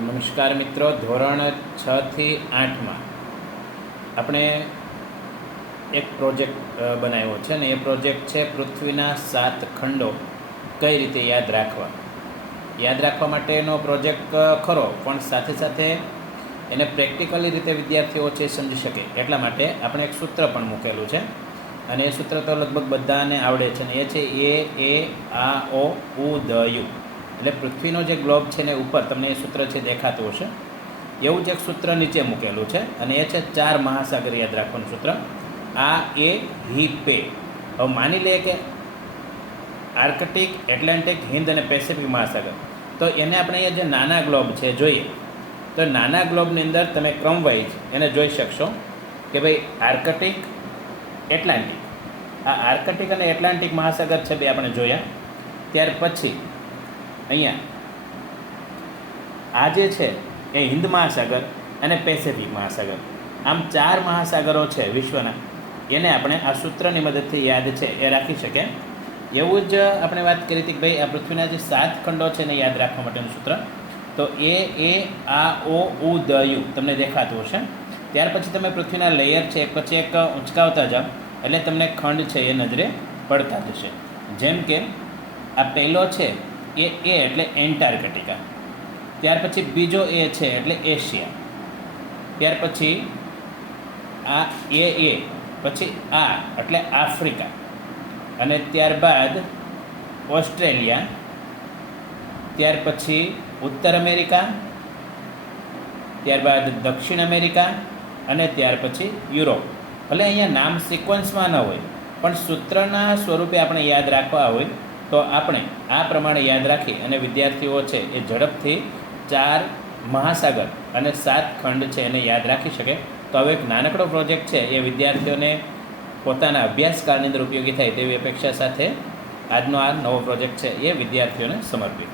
નમસ્કાર મિત્રો, ધોરણ 6 થી 8માં આપણે એક પ્રોજેક્ટ બનાવ્યો છે ને એ પ્રોજેક્ટ છે પૃથ્વીના 7 ખંડો કઈ રીતે યાદ રાખવા માટેનો પ્રોજેક્ટ ખરો, પણ સાથે સાથે એને પ્રેક્ટિકલી રીતે વિદ્યાર્થીઓ છે સમજી શકે એટલા માટે આપણે એક સૂત્ર પણ મૂકેલું છે અને એ સૂત્ર તો લગભગ બધાને આવડે છે ને એ છે એ આ ઓ ઉ દ યુ. એટલે પૃથ્વીનો જે ગ્લોબ છે ને ઉપર તમને એ સૂત્ર છે દેખાતું હશે, એવું જ એક સૂત્ર નીચે મૂકેલું છે અને એ છે 4 મહાસાગર યાદ રાખવાનું સૂત્ર. આ એ હી પે. હવે માની લઈએ કે આર્કટિક, એટલાન્ટિક, હિન્દ અને પેસિફિક મહાસાગર, તો એને આપણે અહીંયા જે નાના ગ્લોબ છે જોઈએ તો નાના ગ્લોબની અંદર તમે ક્રમવાઇઝ એને જોઈ શકશો કે ભાઈ આર્કટિક, એટલાન્ટિક, આ આર્કટિક અને એટલાન્ટિક મહાસાગર છે બે આપણે જોયા. ત્યાર પછી અહીંયા આ જે છે એ હિન્દ મહાસાગર અને પેસિફિક મહાસાગર, આમ 4 મહાસાગરો છે વિશ્વના, એને આપણે આ સૂત્રની મદદથી યાદ છે એ રાખી શકીએ. એવું જ આપણે વાત કરી હતી કે ભાઈ આ પૃથ્વીના જે 7 ખંડો છે એને યાદ રાખવા માટેનું સૂત્ર, તો એ આ ઓ ઉ દ યુ તમને દેખાતું હશે. ત્યાર પછી તમે પૃથ્વીના લેયર છે એક પછી એક ઊંચકાવતા જાઓ એટલે તમને ખંડ છે એ નજરે પડતા જશે. જેમ કે આ પહેલો છે એ એટલે એન્ટાર્કટિકા, ત્યાર પછી બીજો એ છે એટલે એશિયા, ત્યાર પછી આ એ પછી આ એટલે આફ્રિકા, અને ત્યારબાદ ઓસ્ટ્રેલિયા, ત્યાર પછી ઉત્તર અમેરિકા, ત્યારબાદ દક્ષિણ અમેરિકા અને ત્યાર પછી યુરોપ. ભલે અહીંયા નામ સિક્વન્સમાં ન હોય પણ સૂત્રના સ્વરૂપે આપણે યાદ રાખવા હોય તો આપણે આ પ્રમાણે યાદ રાખી અને વિદ્યાર્થીઓ છે એ ઝડપથી 4 મહાસાગર અને 7 ખંડ છે એને યાદ રાખી શકે. તો હવે એક નાનકડો પ્રોજેક્ટ છે એ વિદ્યાર્થીઓને પોતાના અભ્યાસકાળની અંદર ઉપયોગી થાય તેવી અપેક્ષા સાથે આજનો આ નવો પ્રોજેક્ટ છે એ વિદ્યાર્થીઓને સમર્પિત.